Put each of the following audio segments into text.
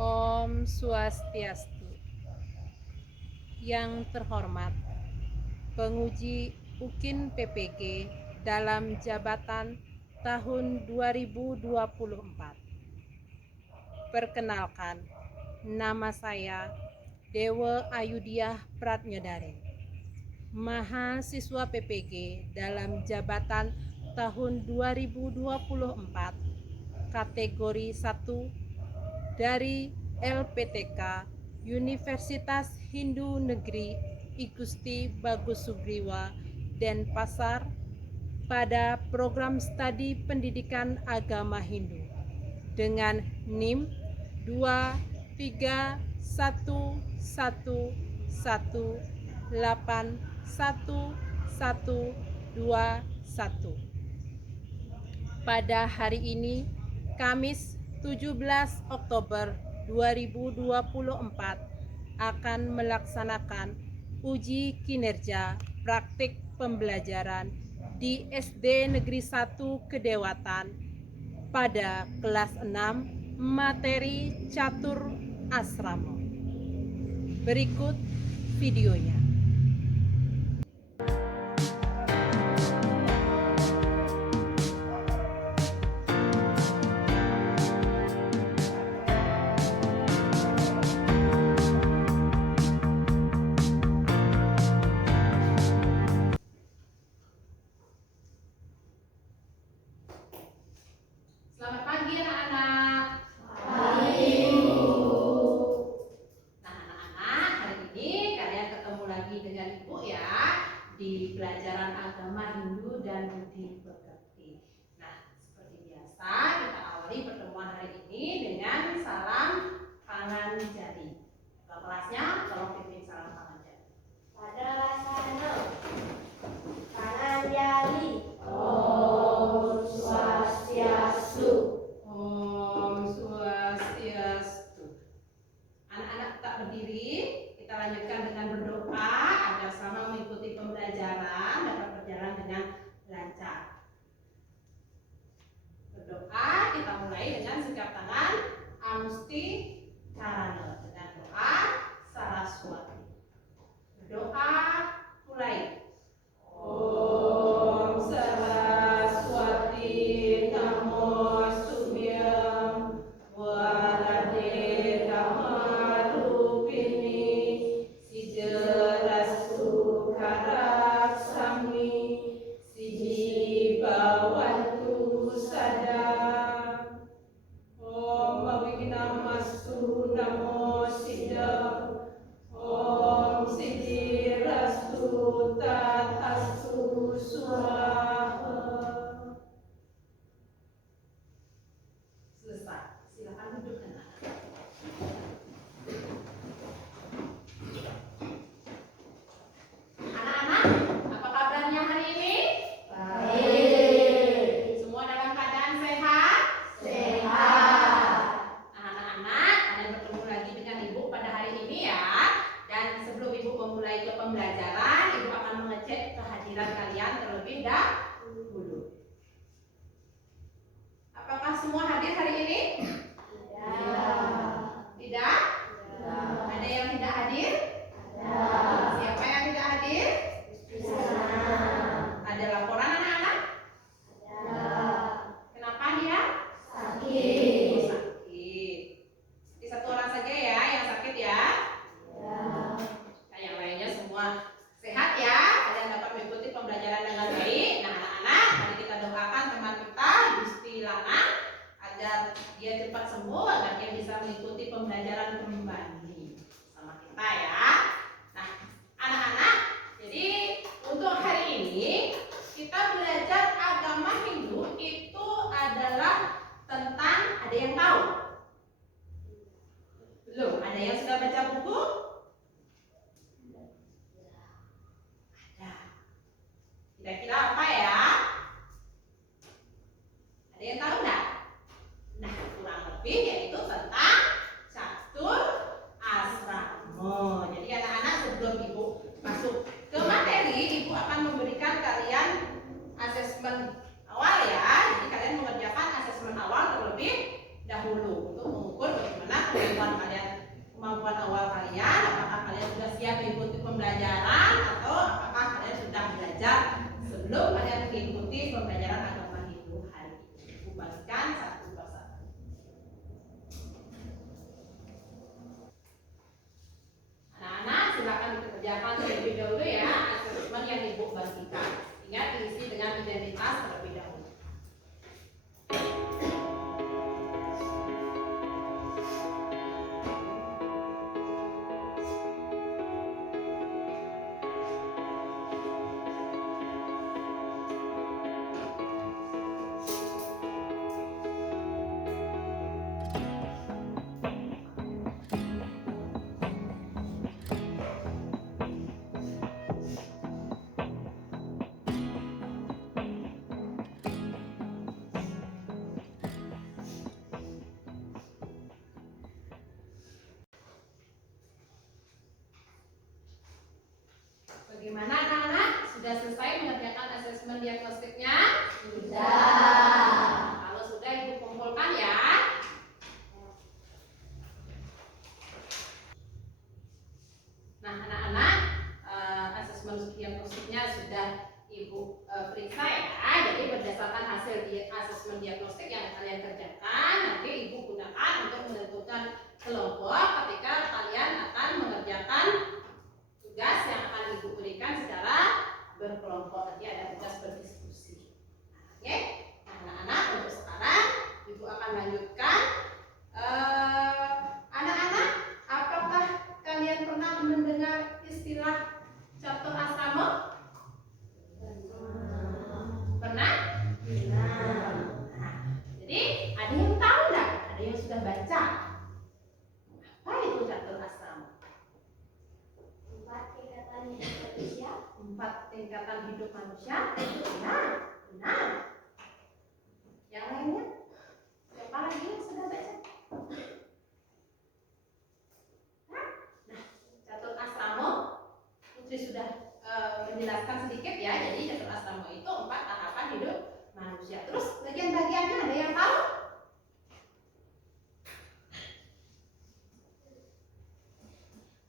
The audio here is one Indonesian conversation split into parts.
Om Swastiastu. Yang terhormat, penguji UKIN PPG dalam jabatan tahun 2024. Perkenalkan, nama saya Dewa Ayudiah Pratnyadari, mahasiswa PPG dalam jabatan tahun 2024, kategori 1 dari LPTK Universitas Hindu Negeri I Gusti Bagus Sugriwa, Denpasar, pada program studi pendidikan agama Hindu dengan NIM 231118121. Pada hari ini, Kamis 17 Oktober 2024, akan melaksanakan uji kinerja praktik pembelajaran di SD Negeri 1 Kedewatan pada kelas 6 materi catur asrama. Berikut videonya. Selamat pagi anak-anak. Pagi, Bu. Nah anak-anak, hari ini kalian ketemu lagi dengan Ibu ya di pelajaran agama Hindu dan Budi Pekerti. Nah seperti biasa kita awali pertemuan hari ini dengan salam tangan jari. Ke kelasnya tolong pimpin salam tangan jari. Pada Lasana, tangan jari. Om Swastiastu. Om Swastiastu. Anak-anak tetap berdiri. Kita lanjutkan dengan berdoa agar sama mengikuti pembelajaran dapat berjalan dengan lancar. Berdoa kita mulai dengan sikap tangan Amusti Karana dengan doa Saraswati. Berdoa mulai. Om Saraswati Namo Sumyam Warade Kamarupini Sijarastu Karaksami Siji Bawantu Sadam. Om Mawinamastu Namo Sidam. Om Siji Rastu Tatastu Swaha. Selesai. Silakan duduk anak. Anak-anak, apa kabarnya hari ini? Baik. Semua dalam keadaan sehat? Sehat. Anak-anak, kalian bertemu lagi dengan Ibu pada hari ini ya. Dan sebelum Ibu memulai ke pembelajaran, Ibu akan mengecek kehadiran kalian terlebih dahulu. Apakah semua hadir hari ini? Tidak. Tidak? Tidak. Ada yang tidak hadir? Ada. Siapa yang tidak hadir? Di sana. Ada laporan anak-anak? Ada. Kenapa dia? Sakit. Oh, sakit. Jadi satu orang saja ya yang sakit ya. Ya. Nah, yang lainnya semua sehat ya. Kalian dapat mengikuti pembelajaran dengan baik. Nah anak-anak, mari kita doakan teman kita Gusti Lana agar dia belajar sebelum kalian mengikuti pembelajaran agama Hindu hari ini. Ibu bagikan satu persatu. Anak-anak silakan dikerjakan terlebih dahulu ya asesmen yang ibu bagikan. Ingat diisi dengan identitas terlebih dahulu. Bagaimana anak-anak? Sudah selesai mengerjakan asesmen diagnostiknya? Sudah. Kalau sudah ibu kumpulkan ya. Nah anak-anak, asesmen diagnostiknya sudah ibu periksa ya. Jadi berdasarkan hasil asesmen diagnostik yang kalian kerjakan, nanti ibu gunakan untuk menentukan kelompok ketika kalian akan mengerjakan tugas yang akan ibu berikan secara berkelompok. Nanti ada tugas berdiskusi. Oke, nah, anak-anak untuk sekarang ibu akan lanjutkan. Anak-anak, apakah kalian pernah mendengar istilah catur asrama? Pernah? Nah, jadi ada yang tahu nggak? Ada yang sudah baca? Apa itu catur asrama? 4 tingkatan hidup manusia. 4 tingkatan hidup manusia. Benar, benar. Yang lainnya? Siapa lagi yang sudah baca? Nah, catur asrama Putri sudah menjelaskan sedikit ya. Jadi catur asrama itu 4 tahapan hidup manusia. Terus bagian-bagiannya ada yang tahu?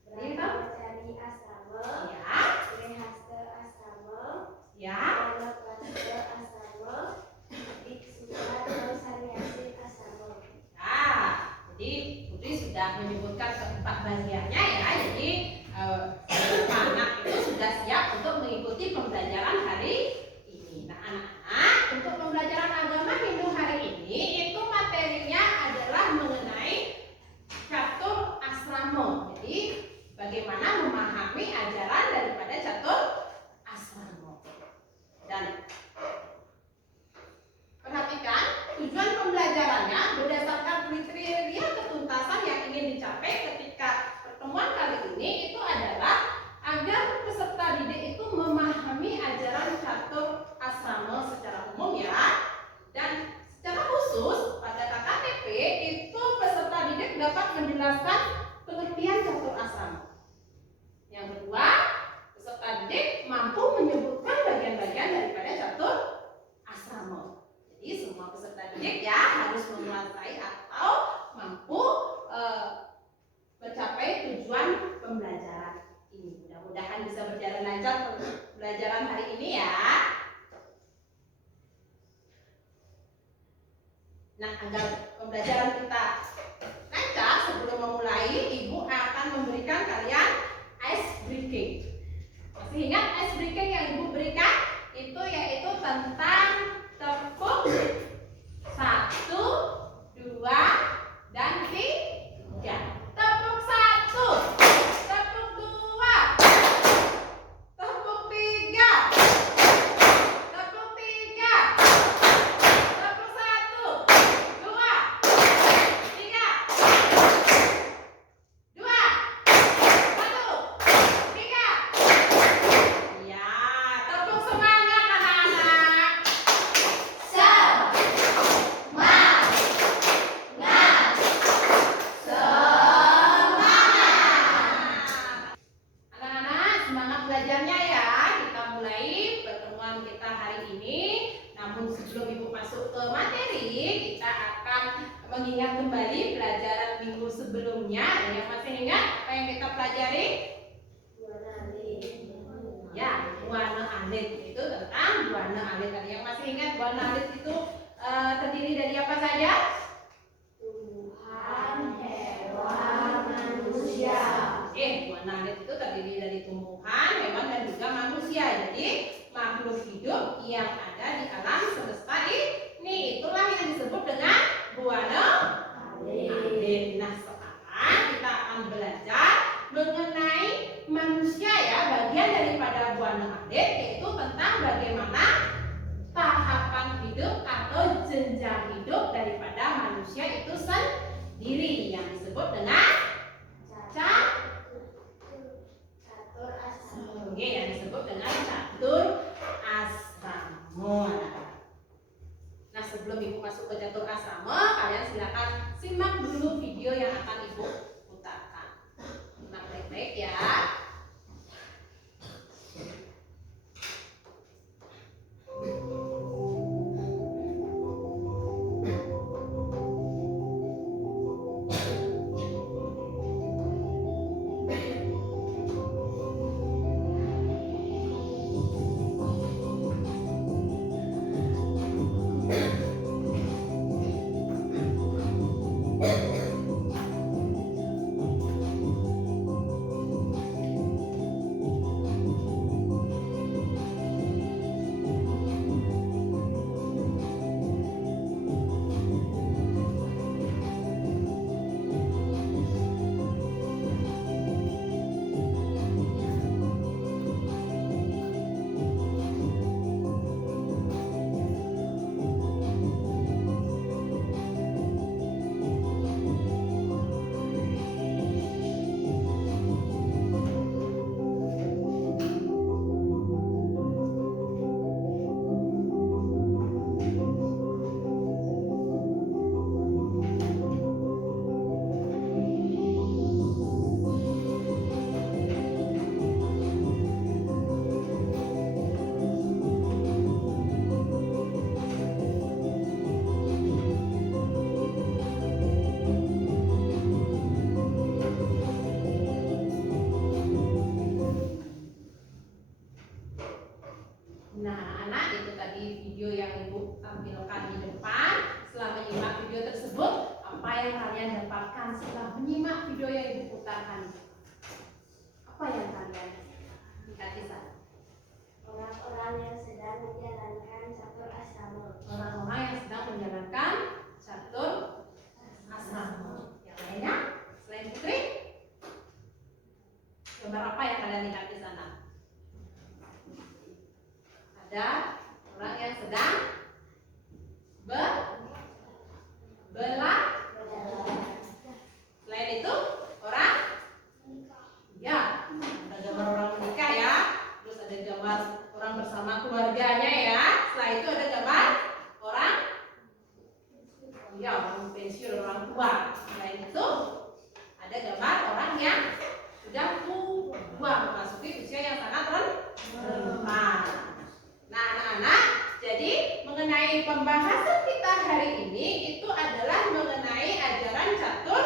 Ada yang tahu? Brahmacari asrama. Ya, Grehasta asrama. ya. Vanaprastha asrama. Bhikshua atau sannyasi asrama. Nah, jadi Putri sudah menyebutkan keempat bagiannya ya. Jadi anak itu sudah siap untuk mengikuti pembelajaran hari ini. Nah, anak-anak, untuk pembelajaran agama Hindu hari ini itu materinya adalah mengenai catur asrama. Jadi, bagaimana memahami ajaran daripada catur asrama. Dan perhatikan tujuan pembelajarannya berdasarkan kriteria ketuntasan yang ingin dicapai ketika pertemuan kali ini itu adalah agar peserta didik itu memahami ajaran catur asrama secara umum ya, dan secara khusus pada KKTP itu peserta didik dapat menjelaskan pengertian catur asrama. Yang kedua, peserta didik mampu menyebutkan bagian-bagian daripada catur asrama. Jadi semua peserta didik ya harus menguasai atau mampu mencapai tujuan pembelajaran ini. Mudah-mudahan bisa berjalan lancar pembelajaran hari ini ya. Nah, agar pembelajaran kita lancar, sebelum memulai, Ibu akan memberikan kalian ice breaking. Masih ingat ice breaking yang Ibu berikan? Itu yaitu tentang tepuk 1, 2, dan 3. Tepuk 1, tepuk 2, tepuk 3, tepuk 3, tepuk 1, 2, 3, 2, 1, 3. Ya, tepuk semangat anak-anak. Anak-anak, semangat belajarnya ya. Kita mulai pertemuan kita hari ini. Namun sebelum Ibu masuk ke materi, kita akan mengingat kembali pelajaran minggu sebelumnya. Ada yang masih ingat apa yang kita pelajari? Ya, warna alit, itu tentang buana alit. Ada yang masih ingat buana alit itu terdiri dari apa saja? Tumbuhan, hewan, manusia. Buana alit itu terdiri dari tumbuhan, hewan, dan juga manusia. Jadi makhluk hidup yang ada di alam semesta ini, itulah yang disebut dengan buana alit. Nah, sekarang kita akan belajar mengenai manusia ya, bagian daripada buana alit, yaitu tentang bagaimana tahapan hidup atau jenjang hidup daripada manusia itu sendiri, yang disebut dengan Catur asrama. yang disebut dengan catur asrama. Nah, sebelum Ibu masuk ke catur asrama, kalian silakan simak dulu video yang akan Ibu putarkan. Simak baik-baik ya. Nah, anak, itu tadi video yang Ibu tampilkan di depan. Setelah menyimak video tersebut, apa yang kalian dapatkan setelah menyimak video yang Ibu putarkan? Apa yang kalian lihat di sana? Orang-orang yang sedang menjalankan catur asrama. Orang-orang yang sedang menjalankan catur asrama. Yang lainnya, selain Putri, gambar apa yang kalian lihat di sana? Ada orang yang sedang belah. Selain itu, orang ya, ada gambar orang menikah ya. Terus ada gambar orang bersama keluarganya ya. Setelah itu ada gambar orang pensiun, orang tua. Selain itu, ada gambar orang yang sudah tua, memasuki usia yang sangat rentan. Nah, anak-anak, jadi mengenai pembahasan kita hari ini itu adalah mengenai ajaran catur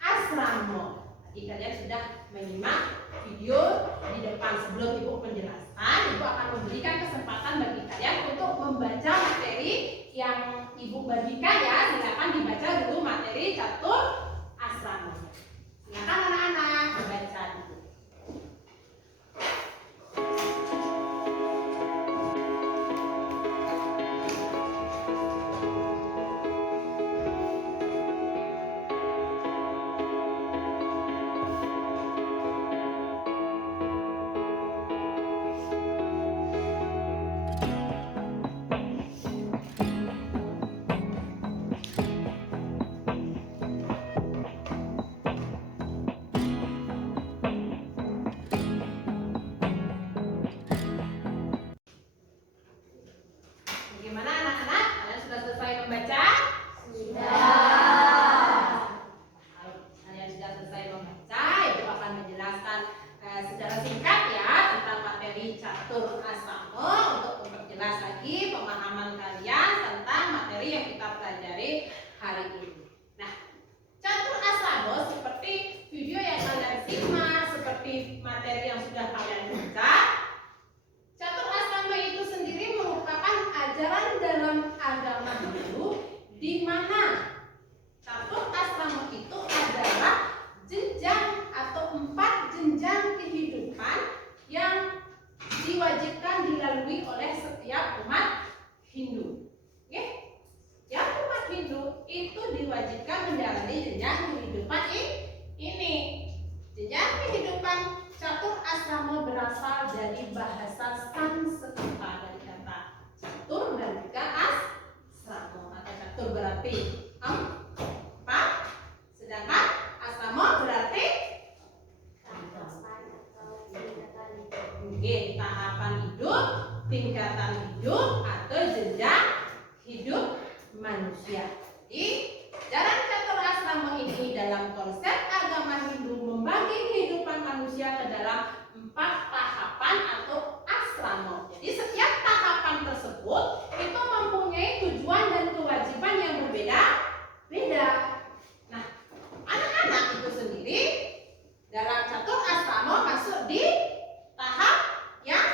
asrama. Tadi kalian sudah menyimak video di depan. Sebelum Ibu menjelaskan, Ibu akan memberikan kesempatan bagi kalian untuk membaca materi yang Ibu bagikan ya. Silakan dibaca dulu materi catur asrama. Silakan anak-anak membaca dulu. asrama berasal dari bahasa Sanskerta dari kata catur dan juga asrama. Atau catur berarti 4, sedangkan asrama berarti tahapan hidup, tingkatan hidup, atau jenjang hidup manusia. Jadi, ajaran catur asrama ini dalam konsep agama Hindu membagi kehidupan manusia ke dalam 4 tahapan atau asrama. Jadi, setiap tahapan tersebut itu mempunyai tujuan dan kewajiban yang berbeda-beda. Nah, anak-anak itu sendiri dalam catur asrama masuk di tahap yang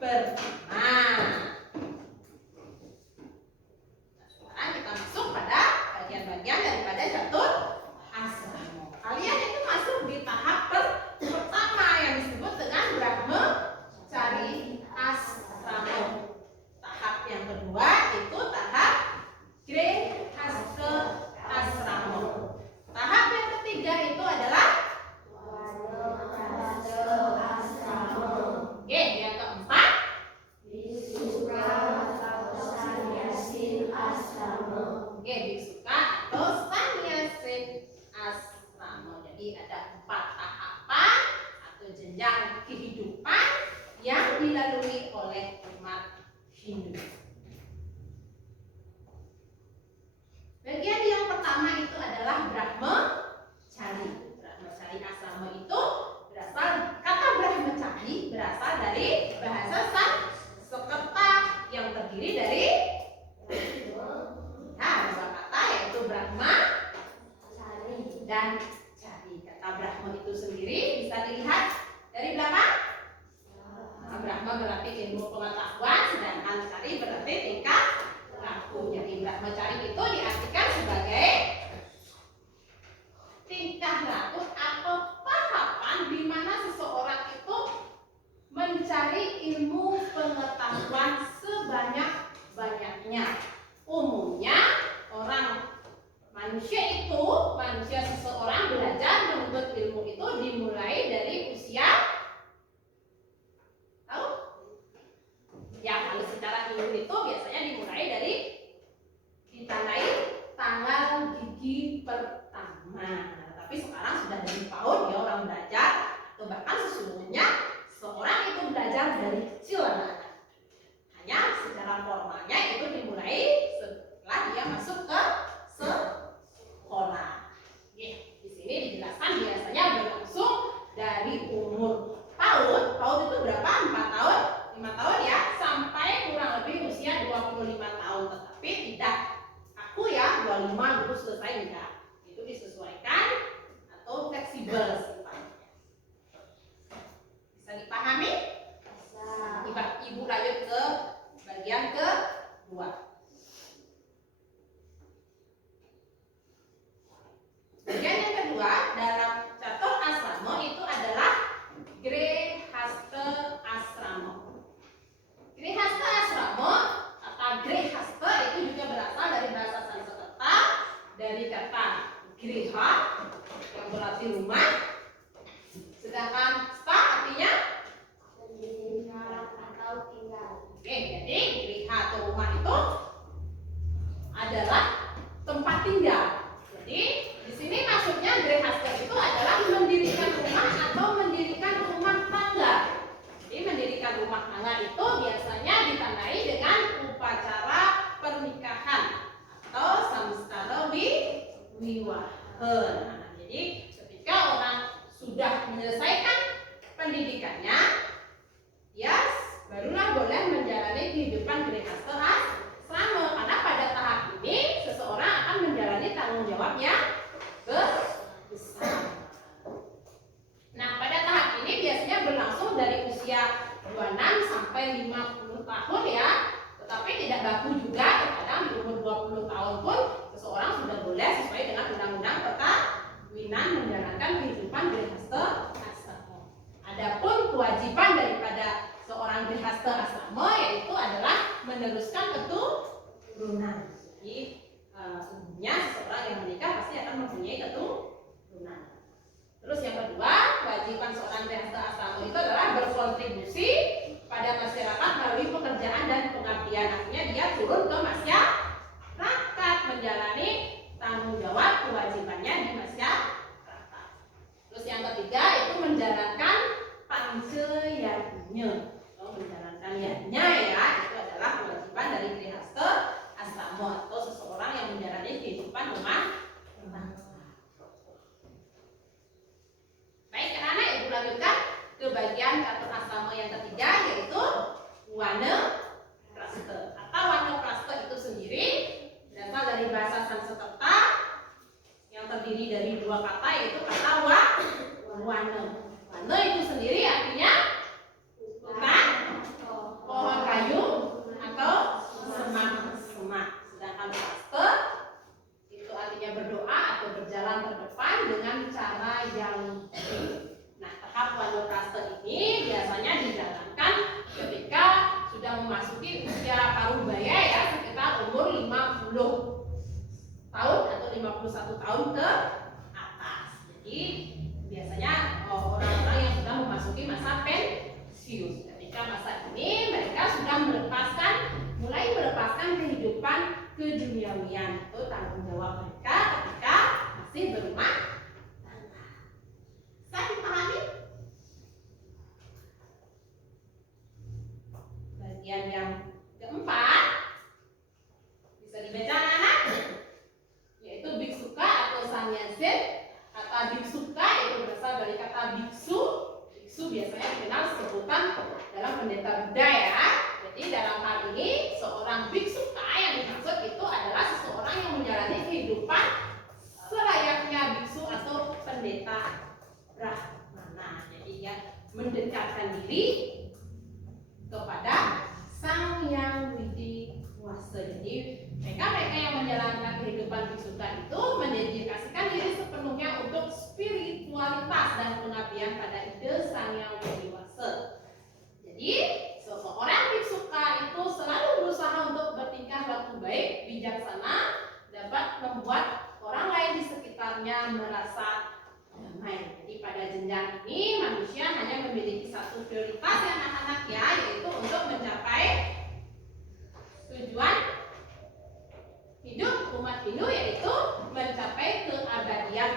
pertama. Sekarang kita masuk pada bagian-bagian daripada catur asrama. Kalian itu masuk di tahap pertama yang disebut dengan brahmacari asrama. Tahap yang kedua itu tahap grihastha asrama. Tahap yang ketiga itu adalah yang keempat bisuka atau sannyasin asrama. Jadi ada 4 tahapan atau jenjang kehidupan yang dilalui oleh umat Hindu. Bagian yang pertama itu adalah brahmacari. Brahmacari asrama itu berasal, kata brahmacari berasal dari bahasa Sanskerta yang terdiri dari dua kata, yaitu Brahma dan Cari. Kata Brahma itu sendiri bisa dilihat dari belakang. Brahma berarti ilmu pengetahuan, sedangkan Cari berarti tingkah laku. Jadi Brahmacari itu diartikan sebagai tingkah laku atau tahapan di mana seseorang itu mencari ilmu pengetahuan sebanyak-banyaknya. Umumnya manusia seseorang belajar menuntut ilmu itu dimulai dari usia, tahu? Ya, kalau secara Hindu itu biasanya dimulai dari ditandai tanggal gigi pertama. Tapi sekarang sudah dari tahun ya orang belajar, atau bahkan sesungguhnya seorang itu belajar dari kecil anak-anak. Hanya secara formalnya itu dimulai setelah dia masuk ke sekolah. Di sini dijelaskan biasanya berlangsung dari umur tahun itu berapa? 4 tahun, 5 tahun ya, sampai kurang lebih usia 25 tahun. Tetapi tidak aku ya 25 itu selesai, enggak. Itu disesuaikan atau fleksibel sifatnya. Bisa dipahami? Bisa. Ibu lanjut ke bagian kedua. Bagian yang kedua dalam catur asrama itu adalah grihastha asrama. Grihastha asrama, kata grihastha itu juga berasal dari bahasa Sanskerta, dari kata griha yang berarti rumah, sedangkan sta artinya atau tinggal. jadi griha atau rumah itu adalah tempat tinggal. Jadi di sini maksudnya grihastha itu adalah mendirikan rumah atau mendirikan rumah tangga. Jadi mendirikan rumah tangga itu biasanya ditandai dengan upacara pernikahan atau samskara wiwaha. Jadi ketika orang sudah menyelesaikan pendidikannya, ya barulah boleh menjalani kehidupan grihastha asrama. Karena pada tahap ini seseorang akan menjalani tanggung jawab yang besar. Nah, pada tahap ini biasanya berlangsung dari usia 26 sampai 50 tahun ya. Tetapi tidak baku juga, terkadang di umur 20 tahun pun seseorang sudah boleh sesuai dengan undang-undang perkawinan menjalankan kehidupan grihastha asrama. Adapun kewajiban daripada seorang grihastha asrama yaitu adalah meneruskan keturunan. Jadi umumnya seseorang yang menikah pasti akan mempunyai keturunan. Terus yang kedua, kewajiban seorang grihasta asrama itu adalah berkontribusi pada masyarakat melalui pekerjaan dan pengabdian. Artinya dia turun ke masyarakat, menjalani tanggung jawab kewajibannya di masyarakat. Terus yang ketiga itu menjalankan panceyatnya. Menjalankan yatnya ya, itu adalah kewajiban dari grihasta asrama atau seseorang yang menjalani kehidupan rumah tangga. Baik, anak-anak, ibu lanjutkan ke bagian catur asrama yang ketiga, yaitu wanaprastha. Atau wanaprastha itu sendiri berasal dari bahasa Sanskerta yang terdiri dari dua kata, yaitu kata wana. Wana itu sendiri artinya hutan, pohon kayu atau semak-semak. Sedangkan prastha itu artinya berdoa atau berjalan terdepan dengan cara yang baik. Nah, tahap wanaprastha ini biasanya dijalankan ketika sudah memasuki usia parubaya ya, sekitar umur 50 tahun atau 51 tahun ke atas. Jadi biasanya orang-orang yang sudah memasuki masa pensiun. Ketika masa ini mereka sudah mulai melepaskan kehidupan keduniawian, itu tanggung jawab mereka ketika masih berumah tangga. Bisa dipahami? Bagian yang keempat bisa dibaca anak-anak, yaitu biksuka atau sannyasin. Kata biksuka itu berasal dari kata biksu. Biksu biasanya dikenal sebutan dalam pendeta Buddha ya. Jadi dalam hal ini seorang biksuka yang dimaksud itu adalah seseorang yang menjalani kehidupan selayaknya biksu atau pendeta Brahmana. Jadi ya mendekatkan diri kepada Sang Yang Widi Wasa. Jadi mereka yang menjalankan kehidupan biksuka itu mendedikasikan diri sepenuhnya untuk spiritualitas dan pengabdian pada ide Sang Yang Widi Wasa. Jadi seseorang biksuka itu selalu berusaha untuk bertingkah laku baik, bijaksana, dapat membuat orang lain di sekitarnya merasa damai. Jadi pada jenjang ini manusia hanya memiliki satu prioritas ya anak-anak ya, yaitu untuk mencapai tujuan hidup umat Hindu, yaitu mencapai keabadian,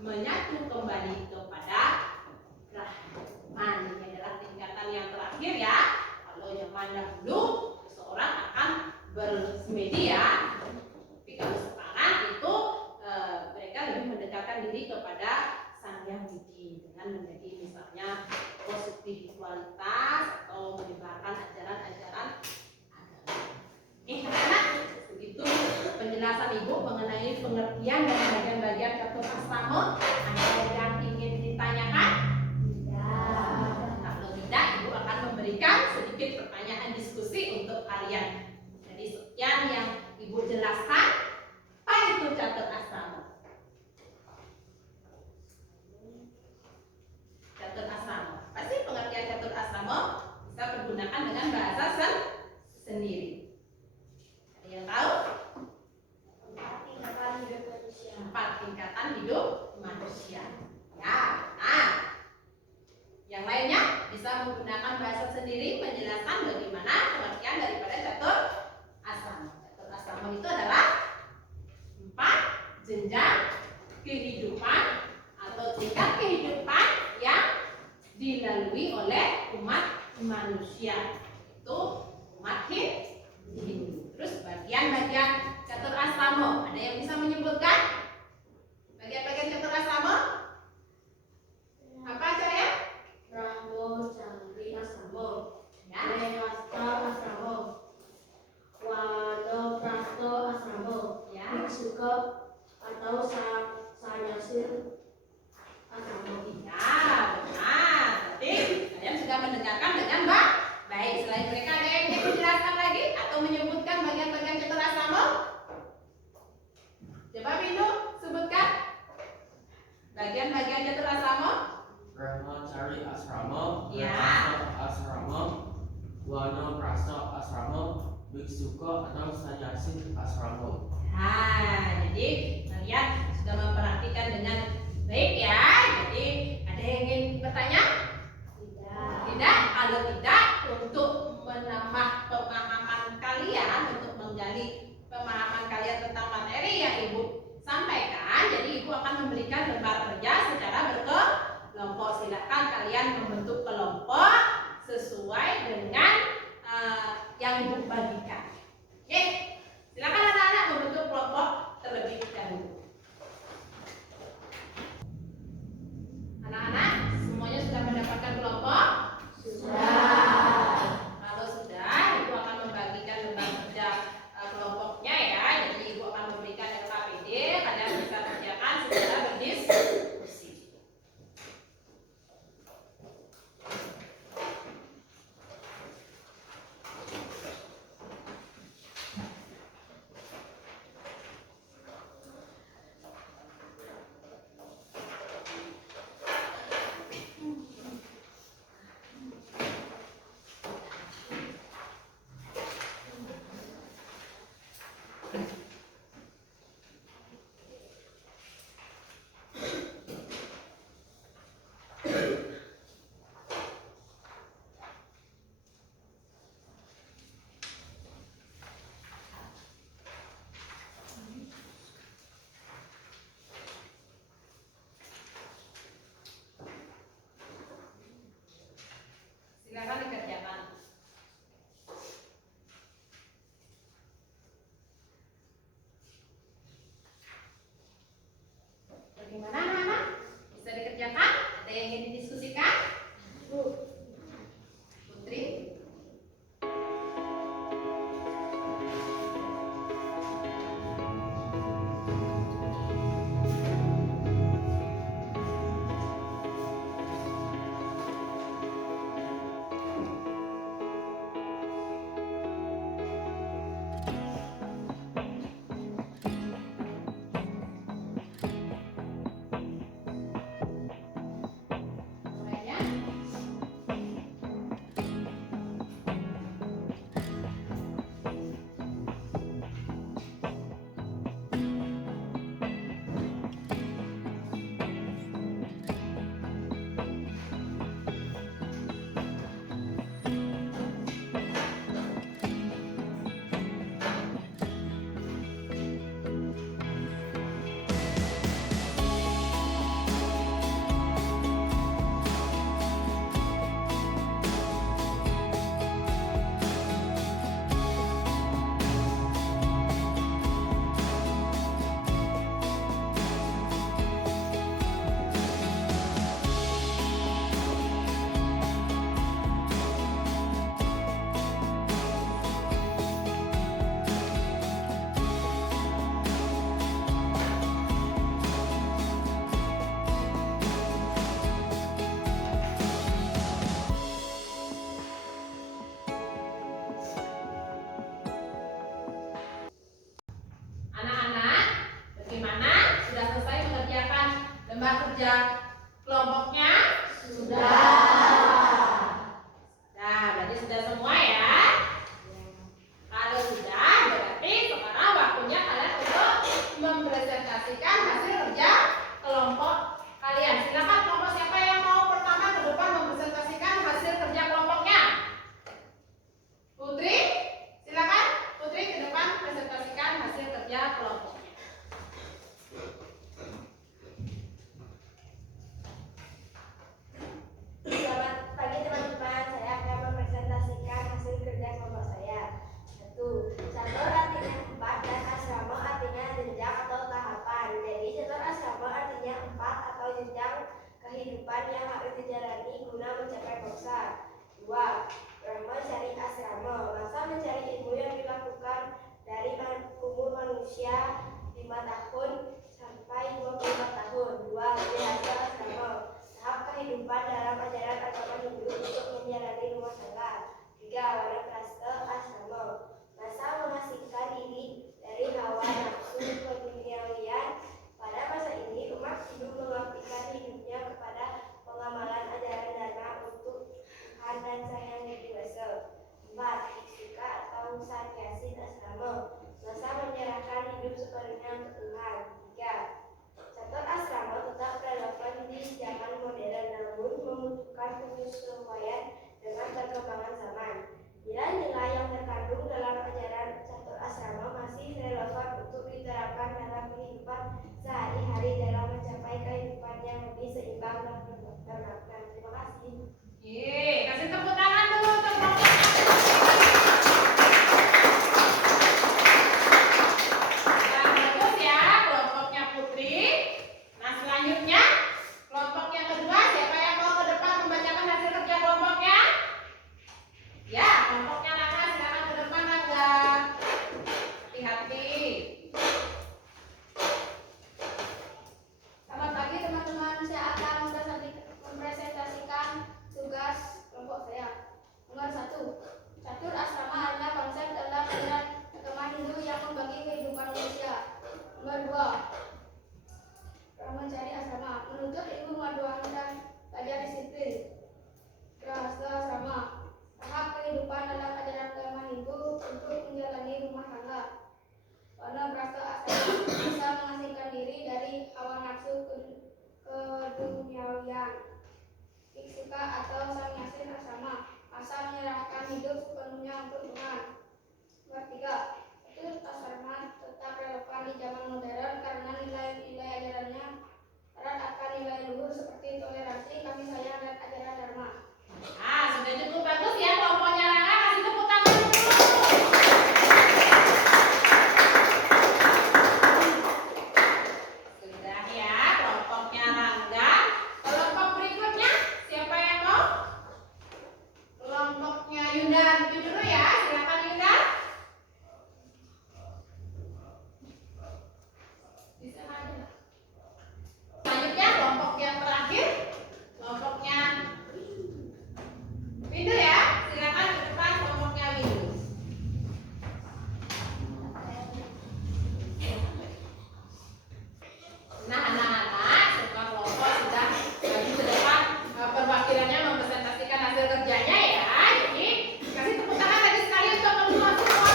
menyatu kembali kepada Brahman. Ini adalah tingkatan yang terakhir ya. Kalau zaman dahulu seorang akan bersemedi ya, tapi kalau sekarang itu mereka lebih mendekatkan diri kepada Sang Yang Widi dengan menjadi misalnya spiritualitas atau menyebarkan ajaran-ajaran agama. Anak-anak, begitu penjelasan ibu mengenai pengertian dari bagian-bagian catur asrama. Ada yang ingin ditanyakan? Kalau tidak, ibu akan memberikan sedikit pertanyaan diskusi untuk kalian. Jadi sekian yang ibu jelaskan. Apa itu catur asrama? Catur asrama. Pasti pengertian catur asrama bisa pergunakan dengan bahasa sendiri. Ada yang tahu? 4 tingkatan hidup manusia. 4 tingkatan hidup manusia. Ya, nah. Yang lainnya bisa menggunakan bahasa sendiri menjelaskan bagaimana pengertian daripada catur asrama. Catur asrama itu adalah 4 jenjang kehidupan atau tingkat kehidupan yang dilalui oleh umat manusia, itu umat Hindu. Terus bagian-bagian catur asrama, ada yang bisa menyebutkan bagian-bagian catur asrama? Apa aja ya? Brahmo Cangkri Asrama, Ya. Grihasta Asrama, Wanaprastha Asrama, Ya. Biksuka atau sannyasin asrama. Ya, benar. Berarti kalian sudah mendengarkan dengan baik. Selain mereka ada yang ingin menjelaskan lagi atau menyebutkan bagian-bagian catur asrama? Coba Bindu sebutkan bagian-bagian catur asrama. Brahmacari asrama, Ya. Grihasta asrama, Wanaprastha asrama, Biksuka atau sannyasin asrama. Nah, jadi kalian sudah memperhatikan dengan Baik ya, jadi ada yang ingin bertanya? Tidak, kalau tidak untuk menambah pemahaman kalian, untuk menggali pemahaman kalian tentang materi yang Ibu sampaikan, jadi Ibu akan memberikan lembar kerja secara berkelompok. Silakan kalian membentuk kelompok sesuai dengan yang Ibu bagikan. Oke, silakan anak-anak membentuk kelompok terlebih dahulu. Anak-anak, semuanya sudah mendapatkan kelompok? Kalau sudah, Ibu akan membagikan lembar kerja kelompoknya ya. Jadi Ibu akan memberikan LKPD, kalian bisa kerjakan secara berdiskusi. Silakan dikerjakan. Bagaimana anak-anak? Bisa dikerjakan? Ada yang ingin didiskusikan? Putri? Lainnya? Anak-anak, bagaimana? Sudah selesai mengerjakan lembar kerja kelompoknya? Nah, berarti sudah semua ya? Kalau sudah, berarti sekarang waktunya kalian untuk mempresentasikan hasil kerja kelompok kalian. Silakan kelompok siapa yang mau pertama ke depan mempresentasikan hasil kerja kelompoknya? Putri, silakan. Putri ke depan presentasikan hasil kerja kelompoknya. dulu ya, silakan Yunda. Bisa aja. Selanjutnya kelompok yang terakhir, kelompoknya Windu ya, silakan ke depan kelompoknya Windu. Nah, anak-anak, semua kelompok sudah maju ke depan, perwakilannya mempresentasikan hasil kerjanya ya. Jadi kasih tepuk tangan lagi sekali untuk semua kelompok.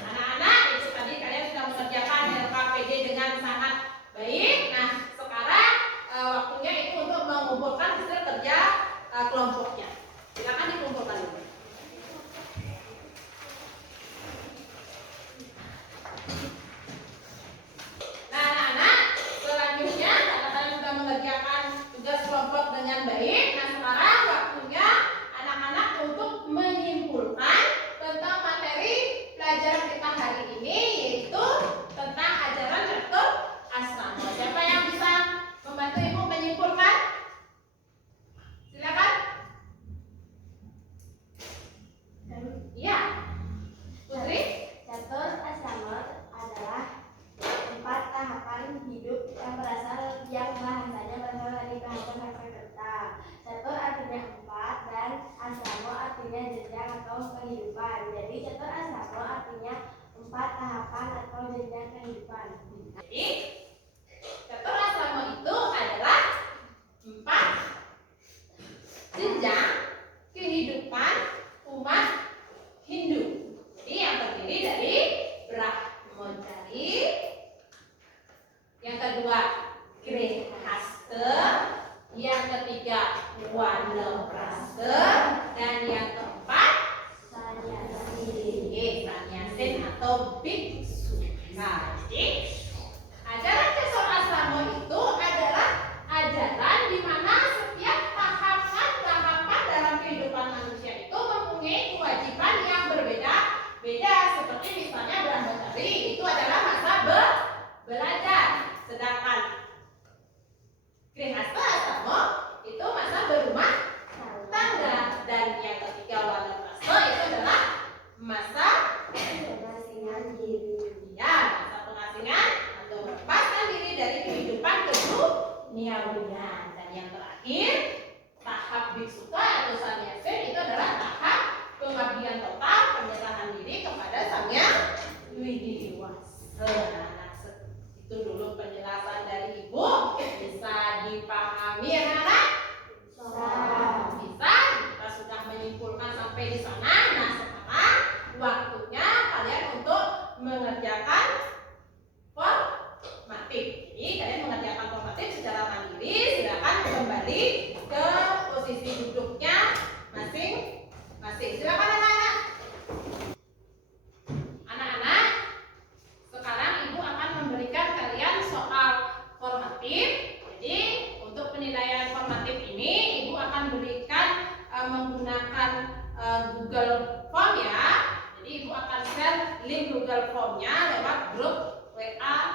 Anak-anak, itu tadi kalian sudah mengerjakan LKPD dengan sangat baik. Nah, sekarang waktunya itu untuk mengumpulkan hasil kerja kelompoknya. Silakan dikumpulkan dulu. Nah, anak-anak, selanjutnya karena kalian sudah mengerjakan tugas kelompok dengan baik, nah sekarang waktunya anak-anak untuk menyimpulkan tentang materi pelajaran kita hari ini, yaitu tentang ajaran rektor asrama. Siapa yang bisa membantu ibu menyimpulkan? Silakan. Iya, Putri. Catur asrama adalah 4 tahapan hidup yang bahasanya berasal dari bahasa Sanskerta. Catur artinya 4 dan asrama artinya jenjang atau kehidupan. Jadi catur asrama artinya 4 tahapan atau jenjang kehidupan. Jadi catur asrama itu adalah 4 jenjang kehidupan umat Hindu. Jadi yang terdiri dari Brahmacari, yang kedua Grihastha, yang ketiga Wanaprastha, dan yang keempat Sannyasin atau biksu. Nah, jadi ajaran catur asrama itu adalah ajaran di mana setiap tahapan dalam kehidupan manusia itu mempunyai kewajiban yang berbeda-beda. Seperti misalnya Brahmacari itu adalah masa belajar, sedangkan Grihastha asrama itu masa berumah tangga, dan yang ketiga Wanaprastha itu adalah masa Pengasingan diri. ya, masa pengasingan atau melepaskan diri dari kehidupan keduniawian. Dan yang terakhir, tahap biksuka atau sannyasin itu adalah tahap pengabdian total, penyerahan diri kepada Sang Hyang Widiwasa. Nah, itu dulu penjelasan dari Ibu. Bisa dipahami ya anak-anak? Bisa. Kita sudah menyimpulkan sampai di sana. Nah, sekarang waktunya kalian untuk mengerjakan formatif. Jadi kalian mengerjakan formatif secara mandiri. Silakan kembali ke posisi duduknya masing-masing. Silakan anak-anak. Anak-anak, sekarang Ibu akan memberikan kalian soal formatif. Jadi untuk penilaian formatif ini Ibu akan berikan menggunakan Google Form ya. Jadi Ibu akan share link Google Formnya lewat grup WA